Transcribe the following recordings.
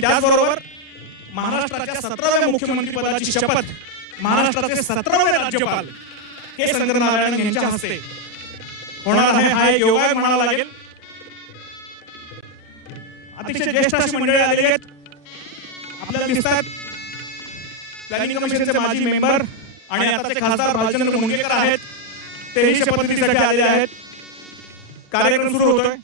आणि त्याचबरोबर महाराष्ट्राच्या 17व्या मुख्यमंत्री पदाची शपथ महाराष्ट्राचे 17वे राज्यपाल के संग्रनारायण यांच्या हस्ते होणार आहे। हा एक योगायोग म्हणावा लागेल। अतिशय ज्येष्ठ अशी मंडळी आलेली आहेत, आपल्याला दिसतात प्लॅनिंग कमिशनचे माजी मेंबर आणि आताचे खासदार भालचंद्र मुंडगेकर आहेत, तेही शपथविधीसाठी आलेले आहेत। कार्यक्रम सुरू होतोय।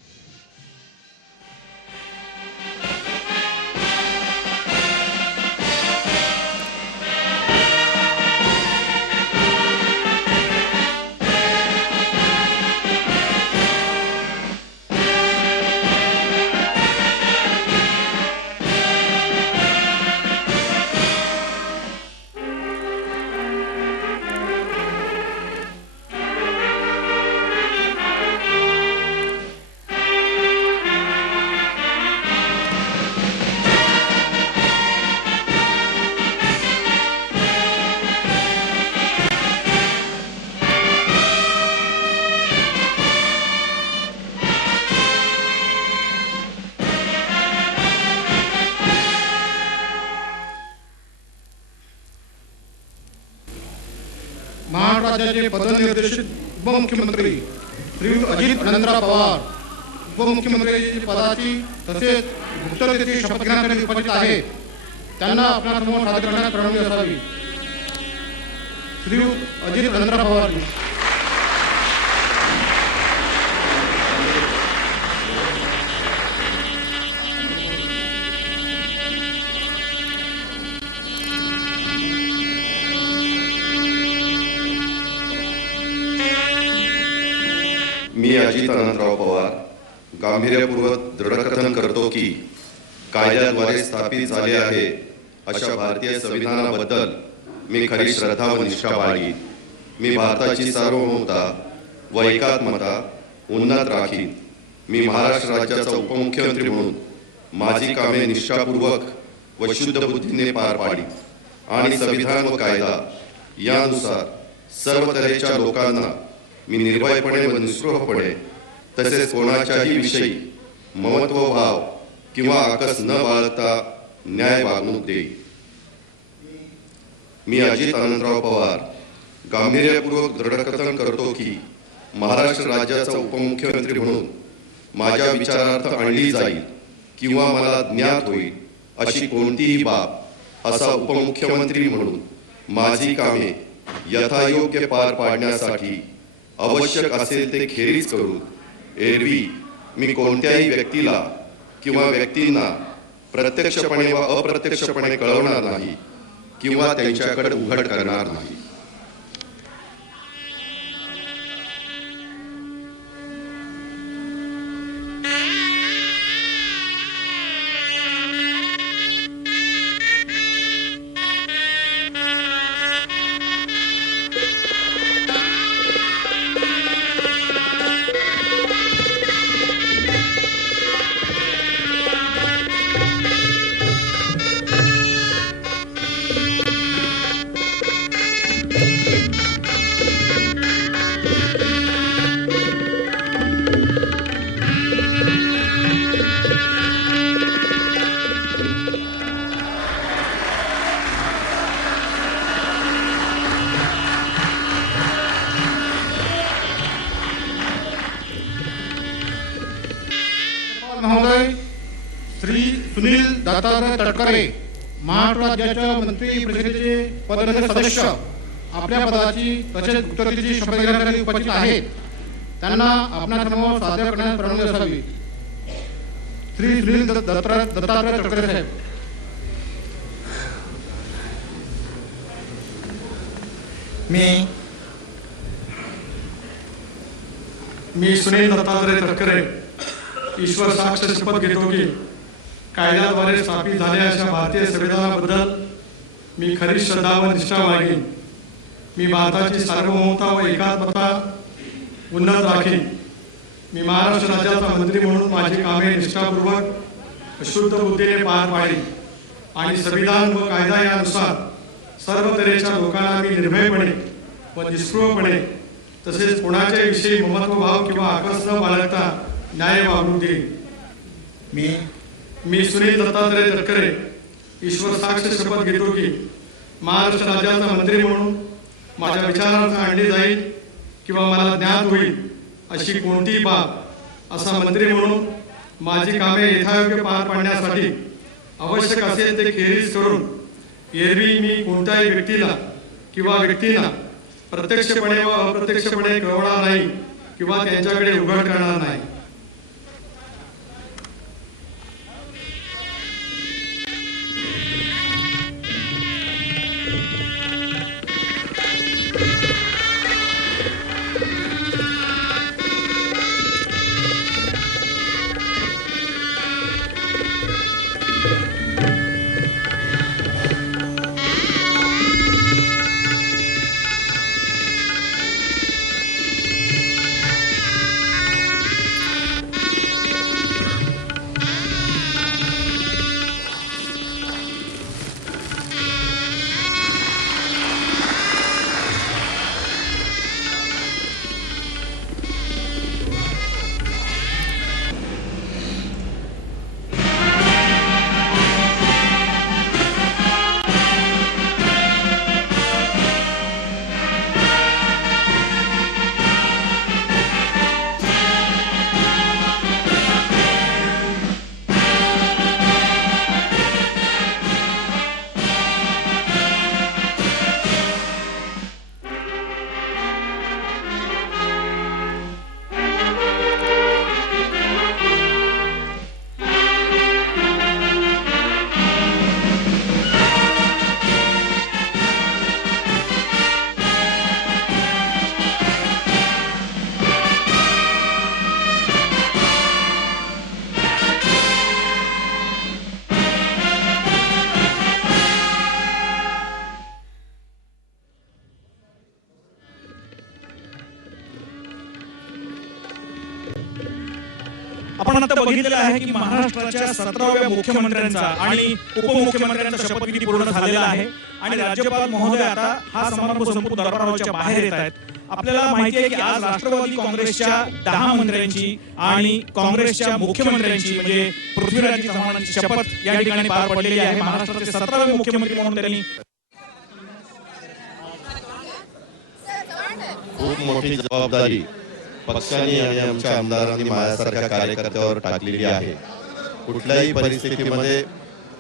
महाराष्ट्र राज्याचे पदनिर्देशित उपमुख्यमंत्री श्री अजित अनंतराव पवार उपमुख्यमंत्री पदाची तसेच गुप्ततेची शपथ घेण्यासाठी उपस्थित आहेत। त्यांना आपल्यासमोर सादर करण्यात प्रणवी असावी। श्री अजित अनंतराव पवार। मी अजित अनंतराव पवार गांभीर्यपूर्वक दृढकथन करतो की कायद्याद्वारे स्थापित झाले आहे अशा भारतीय संविधानाबद्दल मी खरी श्रद्धा व निष्ठा बाळगीन। मी भारताची सार्वभौमता व एकात्मता उन्नत राखीन। मी महाराष्ट्र राज्याचा उपमुख्यमंत्री म्हणून माझी कामे निष्ठापूर्वक व शुद्ध बुद्धीने पार पाडीन आणि संविधान व कायदा यानुसार सर्व तऱ्हेच्या लोकांना मी निर्भयपणे व निस्पृहपणे तसेच कोणाच्याही विषयी ममत्वभाव किंवा आकस न बाळगता न्याय वागणूक देईन। मी अजित अनंतराव पवार गांभीर्यपूर्वक दृढकथन करतो की महाराष्ट्र राज्याचा उपमुख्यमंत्री म्हणून माझ्या विचारार्थ आणली जाईल किंवा मला ज्ञात होईल अशी कोणतीही बाब असा उपमुख्यमंत्री म्हणून माझी कामे यथायोग्य पार पाडण्यासाठी आवश्यक असेल ते खेरीज करून एरवी मी कोणत्याही व्यक्तीला किंवा व्यक्तींना प्रत्यक्षपणे व अप्रत्यक्षपणे कळवणार नाही किंवा त्यांच्याकडे उघड करणार नाही। महोदय श्री सुनील दत्तात्रय तटकरे महाराष्ट्र राज्याच्या मंत्री परिषदेचे पदस्थ सदस्य आपल्या पदाची तसेच गुप्ततेची शपथ घेण्यासाठी उपस्थित आहेत। त्यांना आपल्यासमोर सादर करण्यास प्रणवी असावी। श्री सुनील दत्तात्रय तटकरे साहेब। मी सुनील दत्तात्रय तटकरे ईश्वर साक्ष शपथ घेतो की कायद्याद्वारे स्थापित झालेल्या अशा भारतीय संविधानाबद्दल मी खरी श्रद्धा व निष्ठा बाळगीन। मी भारताची सार्वभौमता व एकात्मता उन्नत राखीन। मी महाराष्ट्र राज्याचा मंत्री म्हणून माझी कामे निष्ठापूर्वक शुद्ध बुद्धीने पार पाडीन आणि संविधान व कायदा यानुसार सर्व तऱ्हेच्या लोकांना मी निर्भयपणे व निष्पृहपणे तसेच कोणाच्या विषयी ममत्वभाव किंवा आकस न बाळगता न्याय वागणूक देईन। मी सुनील दत्तात्रय तटकरे ईश्वर साक्ष शपथ घेतो की महाराष्ट्र राज्याचा मंत्री म्हणून माझ्या विचारार्थ आणली जाईल किंवा मला ज्ञात होईल अशी कोणतीही बाब असा मंत्री म्हणून माझी कामे यथायोग्य पार पाडण्यासाठी आवश्यक असेल ते खेरीज करून एरवी मी कोणत्याही व्यक्तीला किंवा व्यक्तींना प्रत्यक्षपणे व अप्रत्यक्षपणे कळवणार नाही किंवा त्यांच्याकडे उघड करणार नाही. आपण आता बघितलेलं आहे की महाराष्ट्राच्या 17व्या मुख्यमंत्र्यांचा आणि उपमुख्यमंत्र्यांचा शपथविधी पूर्ण झालेला आहे आणि राज्यपाल महोदय आता हा समारंभ संपून दरबाराच्या बाहेर येत आहेत. आपल्याला माहिती आहे की आज राष्ट्रवादी काँग्रेसच्या 10 मंत्र्यांची आणि काँग्रेसच्या मुख्यमंत्र्यांची म्हणजे पृथ्वीराज चव्हाणांची शपथ या ठिकाणी पार पडलेली आहे. महाराष्ट्राचे 17वे मुख्यमंत्री म्हणून त्यांनी खूप मोठी जबाबदारी पक्षाने आणि आमच्या आमदारांनी माझ्यासारख्या कार्यकर्त्यावर टाकलेली आहे. कुठल्याही परिस्थितीमध्ये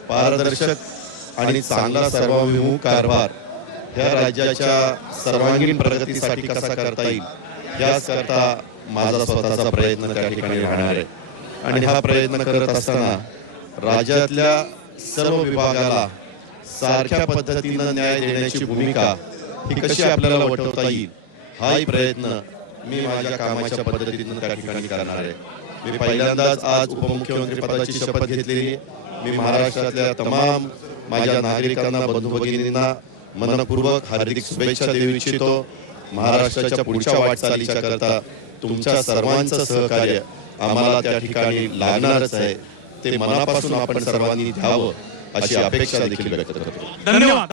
पारदर्शक आणि चांगला सर्वाभिमुख कारभार ह्या राज्याच्या सर्वांगीण प्रगतीसाठी कसा करता येईल याकरता माझा स्वतःचा प्रयत्न त्या ठिकाणी राहणार आहे. आणि हा प्रयत्न करत असताना राज्यातल्या सर्व विभागाला सारख्या पद्धतीनं न्याय देण्याची भूमिका ही कशी आपल्याला वठवता येईल हाही प्रयत्न मी माझ्या कामाच्या पद्धतीनं त्या ठिकाणी करणार आहे. मी पहिल्यांदाच आज उपमुख्यमंत्री पदाची शपथ घेतलेली आहे. मी महाराष्ट्रातल्या तमाम माझ्या नागरिकांना बंधू भगिनींना मनपूर्वक हार्दिक शुभेच्छा देऊ इच्छितो. महाराष्ट्राच्या पुढच्या वाटचालीच्या करता तुमच्या सर्वांचं सहकार्य आम्हाला त्या ठिकाणी लागणारच आहे. ते मनापासून आपण सर्वांनी द्यावं अशी अपेक्षा देखील व्यक्त करतो. धन्यवाद.